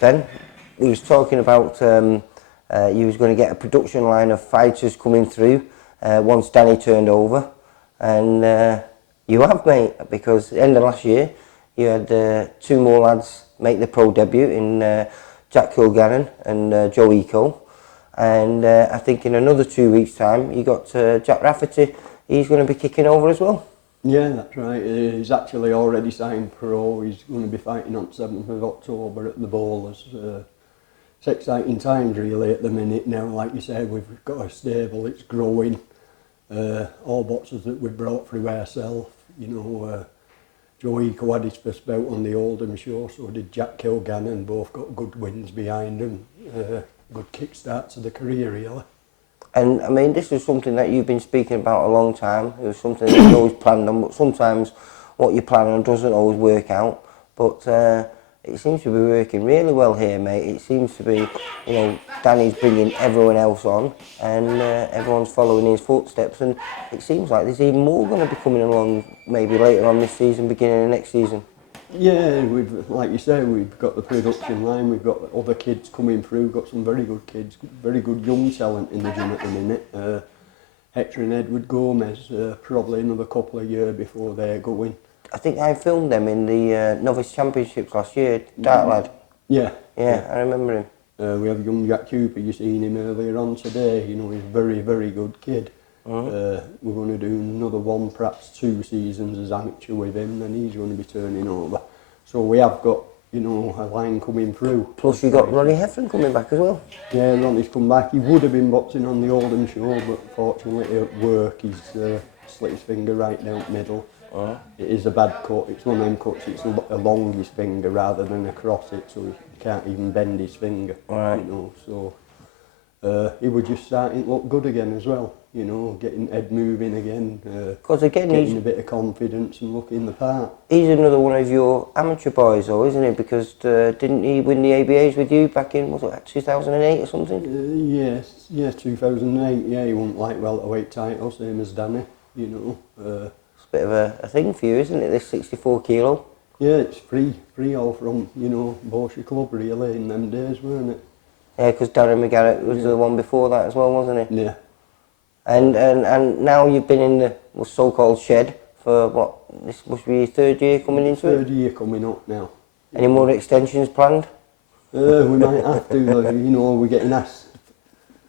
Ben, we was talking about you was going to get a production line of fighters coming through once Danny turned over, and you have, mate, because at the end of last year you had two more lads make the pro debut in Jack Kilgannon and Joe Eco, and I think in another 2 weeks' time you got Jack Rafferty. He's going to be kicking over as well. Yeah, that's right. He's actually already signed pro. He's going to be fighting on 7th of October at the Bowlers. It's exciting times really at the minute now. Like you said, we've got a stable, it's growing. All boxers that we've brought through ourselves. You know, Joe Eco had his first bout on the Oldham show, so did Jack Kilgannon. Both got good wins behind them. Good kickstart to the career really. And I mean, this is something that you've been speaking about a long time. It was something that you always planned on, but sometimes what you plan on doesn't always work out. But it seems to be working really well here, mate. It seems to be, you know, Danny's bringing everyone else on, and everyone's following his footsteps. And it seems like there's even more going to be coming along, maybe later on this season, beginning of next season. Yeah, like you say, we've got the production line, we've got other kids coming through, got some very good kids, very good young talent in the gym at the minute. Hector and Edward Gomez, probably another couple of years before they're going. I think I filmed them in the Novice Championships last year, Dark Lad. Yeah. Yeah, I remember him. We have young Jack Cooper, you seen him earlier on today, you know, he's a very, very good kid. We're going to do another one, perhaps 2 seasons as amateur with him, then he's going to be turning over. So we have got, you know, a line coming through. Plus you got Ronnie Heffron coming back as well. Yeah, Ronnie's come back. He would have been boxing on the Oldham show, but fortunately at work he's slit his finger right down the middle. It is a bad cut, it's one of them cuts, it's along his finger rather than across it, so he can't even bend his finger. Right. You know, so he was just starting to look good again as well. You know, getting head moving again, again, getting a bit of confidence and looking the part. He's another one of your amateur boys though, isn't he? Because didn't he win the ABAs with you back in, was it like 2008 or something? Yes, 2008, yeah, he won light welterweight title, same as Danny, you know. It's a bit of a thing for you, isn't it, this 64 kilo? Yeah, it's free all from, you know, Borsha Club really in them days, weren't it? Yeah, because Darren McGarrett was the one before that as well, wasn't he? Yeah. And now you've been in the so-called shed for what, this must be your 3rd year coming into it? 3rd year coming up now. Any more extensions planned? We might have to, you know, we're getting asked,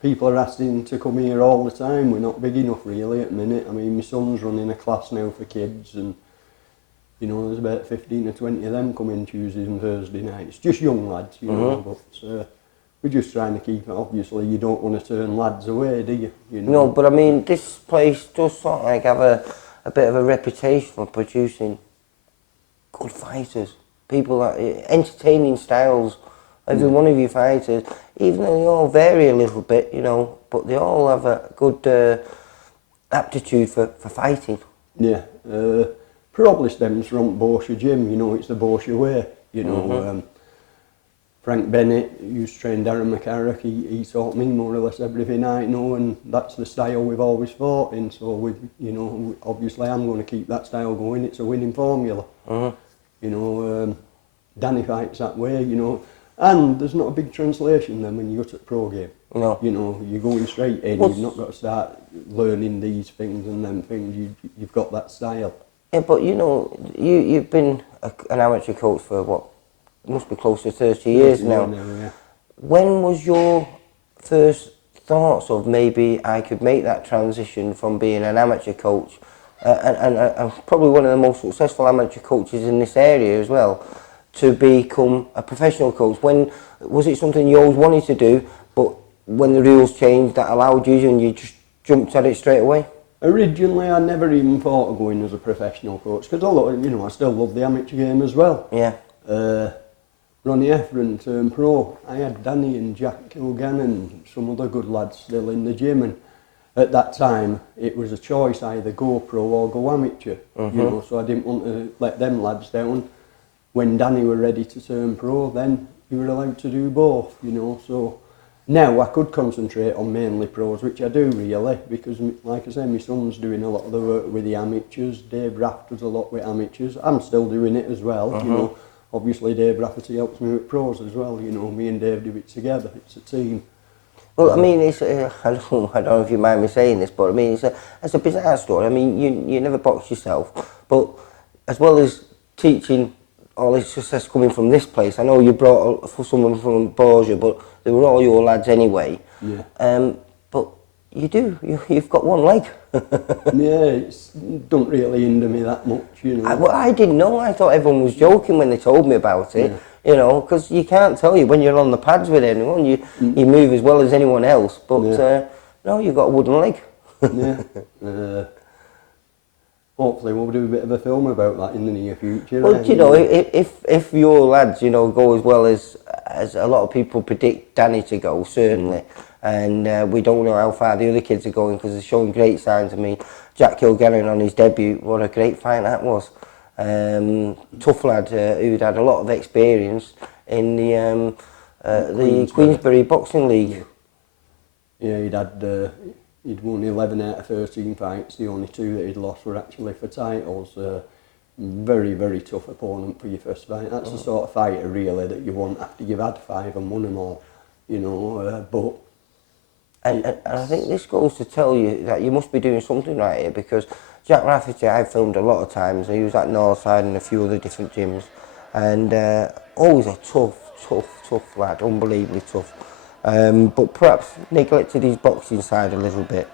people are asking to come here all the time. We're not big enough really at the minute. I mean, my son's running a class now for kids, and you know, there's about 15 or 20 of them coming Tuesdays and Thursday nights. Just young lads, you know, but we're just trying to keep it. Obviously, you don't want to turn lads away, do you? You know? No, but I mean, this place does sort of like have a bit of a reputation for producing good fighters. People that entertaining styles. Every one of you fighters, even though they all vary a little bit, you know, but they all have a good aptitude for fighting. Yeah, probably stems from Borsha Gym. You know, it's the Borsha way. You know. Frank Bennett used to train Darren McCarrick, he taught me more or less everything I know, and that's the style we've always fought in, so you know, obviously I'm going to keep that style going, it's a winning formula. You know, Danny fights that way, you know, and there's not a big translation then when you go to the pro game. No. You know, you're going straight in, you've not got to start learning these things and them things, you've got that style. Yeah, but you know, you've been an amateur coach for what? Must be close to 30 years now. Yeah. When was your first thoughts of maybe I could make that transition from being an amateur coach and probably one of the most successful amateur coaches in this area as well, to become a professional coach? When was it something you always wanted to do, but when the rules changed that allowed you and you just jumped at it straight away? Originally, I never even thought of going as a professional coach because you know, I still love the amateur game as well. Yeah. Ronnie Heffron turned pro. I had Danny and Jack Kilgannon and some other good lads still in the gym, and at that time it was a choice, either go pro or go amateur. You know, so I didn't want to let them lads down. When Danny were ready to turn pro, then you were allowed to do both, you know. So now I could concentrate on mainly pros, which I do really, because like I said, my son's doing a lot of the work with the amateurs. Dave Raft does a lot with amateurs. I'm still doing it as well, you know. obviously Dave Rafferty helps me with pros as well, you know, me and Dave do it together, it's a team. Well, I mean, it's, I don't know if you mind me saying this, but I mean, it's a bizarre story. I mean, you never boxed yourself, but as well as teaching all this success coming from this place, I know you brought someone from Borgia, but they were all your lads anyway. Yeah. But you've got one leg. Yeah, it don't really hinder me that much, you know. Well, I didn't know. I thought everyone was joking when they told me about it. Yeah. You know, because you can't tell you when you're on the pads with anyone. You move as well as anyone else. But no, you've got a wooden leg. Yeah. Hopefully we'll do a bit of a film about that in the near future. Well, you know, if your lads, you know, go as well as a lot of people predict Danny to go, certainly. And we don't know how far the other kids are going because they're showing great signs. I mean, Jack Kilgannon on his debut, what a great fight that was. Tough lad who'd had a lot of experience in the Queensberry Boxing League. Yeah, he'd won 11 out of 13 fights. The only 2 that he'd lost were actually for titles. Very, very tough opponent for your first fight. That's the sort of fighter really that you want after you've had 5 and won them all, you know. But and I think this goes to tell you that you must be doing something right here, because Jack Rafferty I've filmed a lot of times. He was at Northside and a few other different gyms, and always a tough lad, unbelievably tough. But perhaps neglected his boxing side a little bit.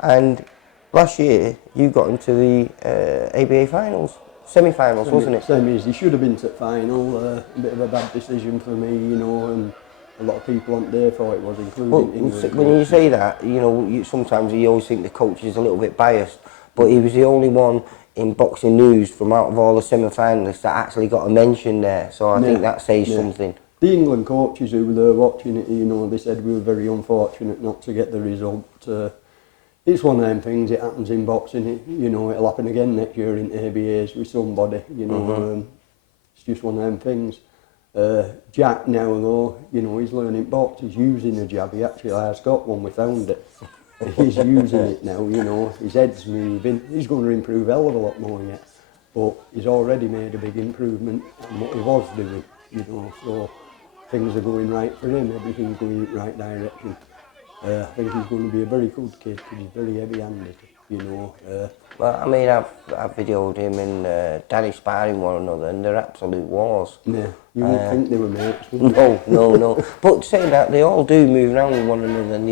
And last year you got into the ABA finals, semi-finals, wasn't it? Semis. He should have been to final. A bit of a bad decision for me, you know, and a lot of people on there thought it was, including England. When you say that, you know, sometimes you always think the coach is a little bit biased, but he was the only one in boxing news from out of all the semi-finalists that actually got a mention there. So I think that says something. The England coaches who were watching it, you know, they said we were very unfortunate not to get the result. It's one of them things, it happens in boxing, you know, it'll happen again next year in ABAs with somebody, you know, it's just one of them things. Jack now though, you know, he's learning box, he's using a jab, he actually has got one, we found it. He's using it now, you know, his head's moving, he's going to improve a hell of a lot more yet. But he's already made a big improvement on what he was doing, you know, so things are going right for him, everything's going in the right direction. I think he's going to be a very good kid because he's very heavy-handed, you know. Well, I mean, I've videoed him and Danny sparring one another, and they're absolute wars. Yeah, you wouldn't think they were mates, would you? No. But saying that, they all do move around with one another, and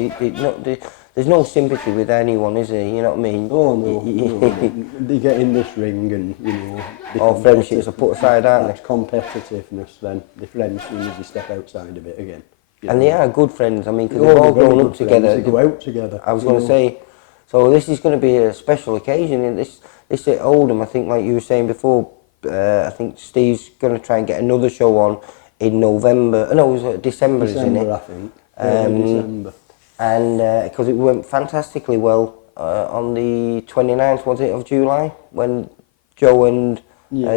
there's no sympathy with anyone, is there? You know what I mean? Oh, no. They get in this ring and, you know... All friendships are put aside, aren't they? That's competitiveness then. They're friends as soon as they step outside of it again. And they are good friends, I mean, because they've all grown up together. They go out together. I was going to say, so this is going to be a special occasion. And this at Oldham, I think, like you were saying before, I think Steve's going to try and get another show on in November. No, it was December, isn't it? I think. December. And because it went fantastically well on the 29th, was it, of July, when Joe and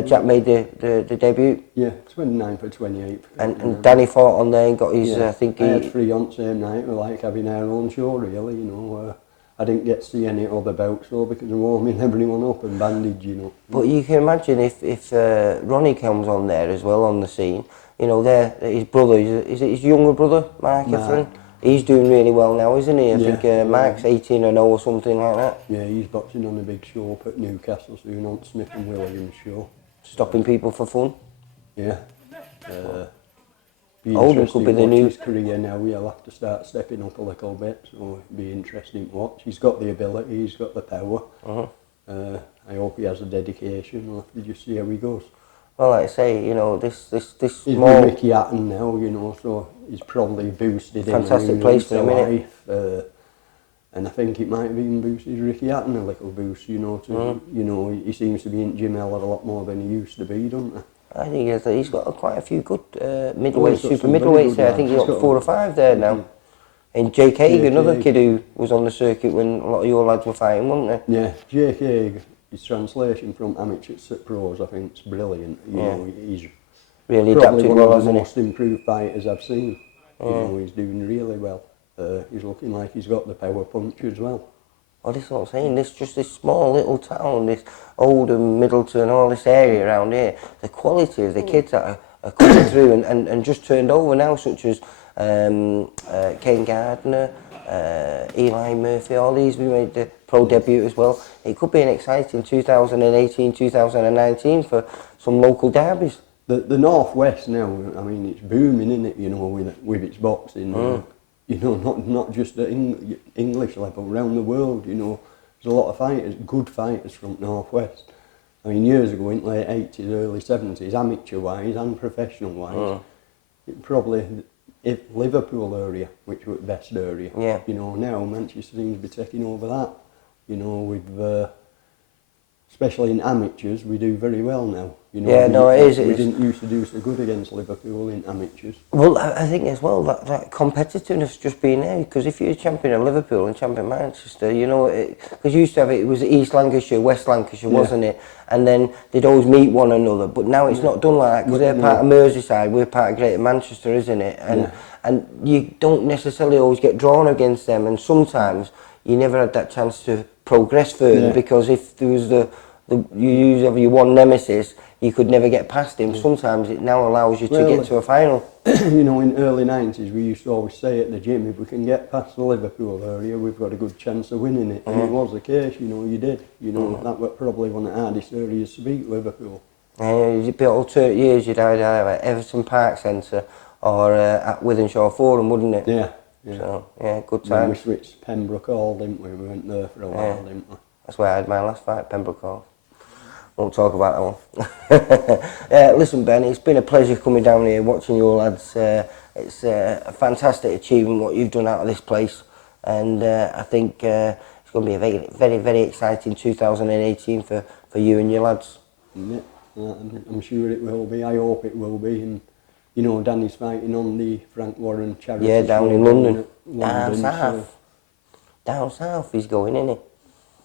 Jack made the debut. Yeah, 29th or 28th. And Danny fought on there and got his, I think I had 3 on the same night. We like having our own show, really, you know. I didn't get to see any other bouts, though, because I'm warming everyone up and bandage, you know. But you can imagine if Ronnie comes on there as well on the scene, you know, his brother, is it his younger brother, Mark Efron? He's doing really well now, isn't he? I think Mark's 18-0 or something like that. Yeah, he's boxing on a big show up at Newcastle soon on Smith and Williams' show. Stopping people for fun. Yeah. Oldham could be the new... his career now, he'll have to start stepping up a little bit, so it'll be interesting to watch. He's got the ability, he's got the power. I hope he has the dedication. We'll have to just see how he goes. Well, like I say, you know, this he's small... with Ricky Hatton now, you know, so he's probably boosted fantastic place for him, life. And I think it might have even boosted Ricky Hatton a little boost, you know, to, you know, he seems to be in gym hell a lot more than he used to be, don't he? I think he's got quite a few good middleweights, super middleweights there. I think he's got 4 or 5 there now. And Jake Haig, another kid who was on the circuit when a lot of your lads were fighting, weren't they? Yeah, Jake Haig, his translation from amateurs to pros, I think it's brilliant. You know, he's really probably adapted one well, of the hasn't he? most improved fighters I've seen. You know, he's doing really well. He's looking like he's got the power punch as well. Oh, this is what I'm saying, this small little town, this Oldham, Middleton, all this area around here, the quality of the kids that are coming through and just turned over now, such as Kane Gardner, Eli Murphy, all these, we made the pro debut as well. It could be an exciting 2018, 2019 for some local derbies. The Northwest now, I mean, it's booming, isn't it, you know, with its boxing. You know, not just at English level, around the world, you know. There's a lot of fighters, good fighters from Northwest. I mean, years ago, in late 80s, early 70s, amateur-wise and professional-wise, it probably, if Liverpool area, which was the best area, you know, now Manchester seems to be taking over that. You know, with especially in amateurs, we do very well now. You know, Yeah, no, it is. We didn't used to do so good against Liverpool in amateurs. Well, I think as well that competitiveness just being there, because if you're champion of Liverpool and champion Manchester, you know, because you used to have it was East Lancashire, West Lancashire, wasn't it? And then they'd always meet one another, but now it's not done like that, because they're part of Merseyside, we're part of Greater Manchester, isn't it? And you don't necessarily always get drawn against them, and sometimes you never had that chance to progress further, because if there was you use your one nemesis, you could never get past him. Sometimes it now allows you to get to a final. You know, in early 90s, we used to always say at the gym, if we can get past the Liverpool area, we've got a good chance of winning it. And it was the case, you know, you did. You know, that was probably one of the hardest areas to beat Liverpool. You'd be all 30 years, you'd either have at Everton Park Centre or at Withenshaw Forum, wouldn't it? Yeah. So, yeah, good time. We switched Pembroke Hall, didn't we? We went there for a while, didn't we? That's where I had my last fight, Pembroke Hall. Won't talk about that one. Listen, Ben, it's been a pleasure coming down here, watching your lads. It's a fantastic achievement what you've done out of this place, and I think it's going to be a very, very, very exciting 2018 for you and your lads. Yeah, I'm sure it will be. I hope it will be. And you know, Danny's fighting on the Frank Warren charity. Yeah, down in London. Down south. So. Down south he's going, isn't he?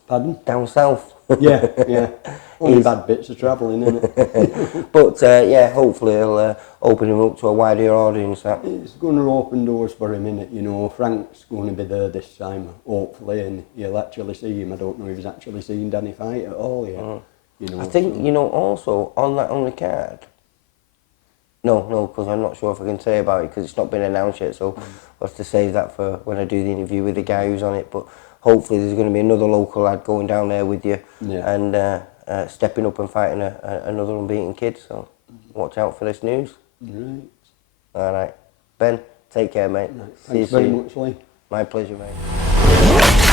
Pardon? Down south. Yeah. Only bad bits of travelling, isn't it? But yeah, hopefully it'll open him up to a wider audience. It's going to open doors for him, innit? You know, Frank's going to be there this time, hopefully, and you'll actually see him. I don't know if he's actually seen Danny fight at all yet. You know, I think, you know, also on the card. No, because I'm not sure if I can say about it because it's not been announced yet, so I'll have to save that for when I do the interview with the guy who's on it. But hopefully there's going to be another local lad going down there with you and stepping up and fighting another unbeaten kid. So watch out for this news. Right. All right. Ben, take care, mate. Right. See you Thanks very soon. much, Lee. My pleasure, mate.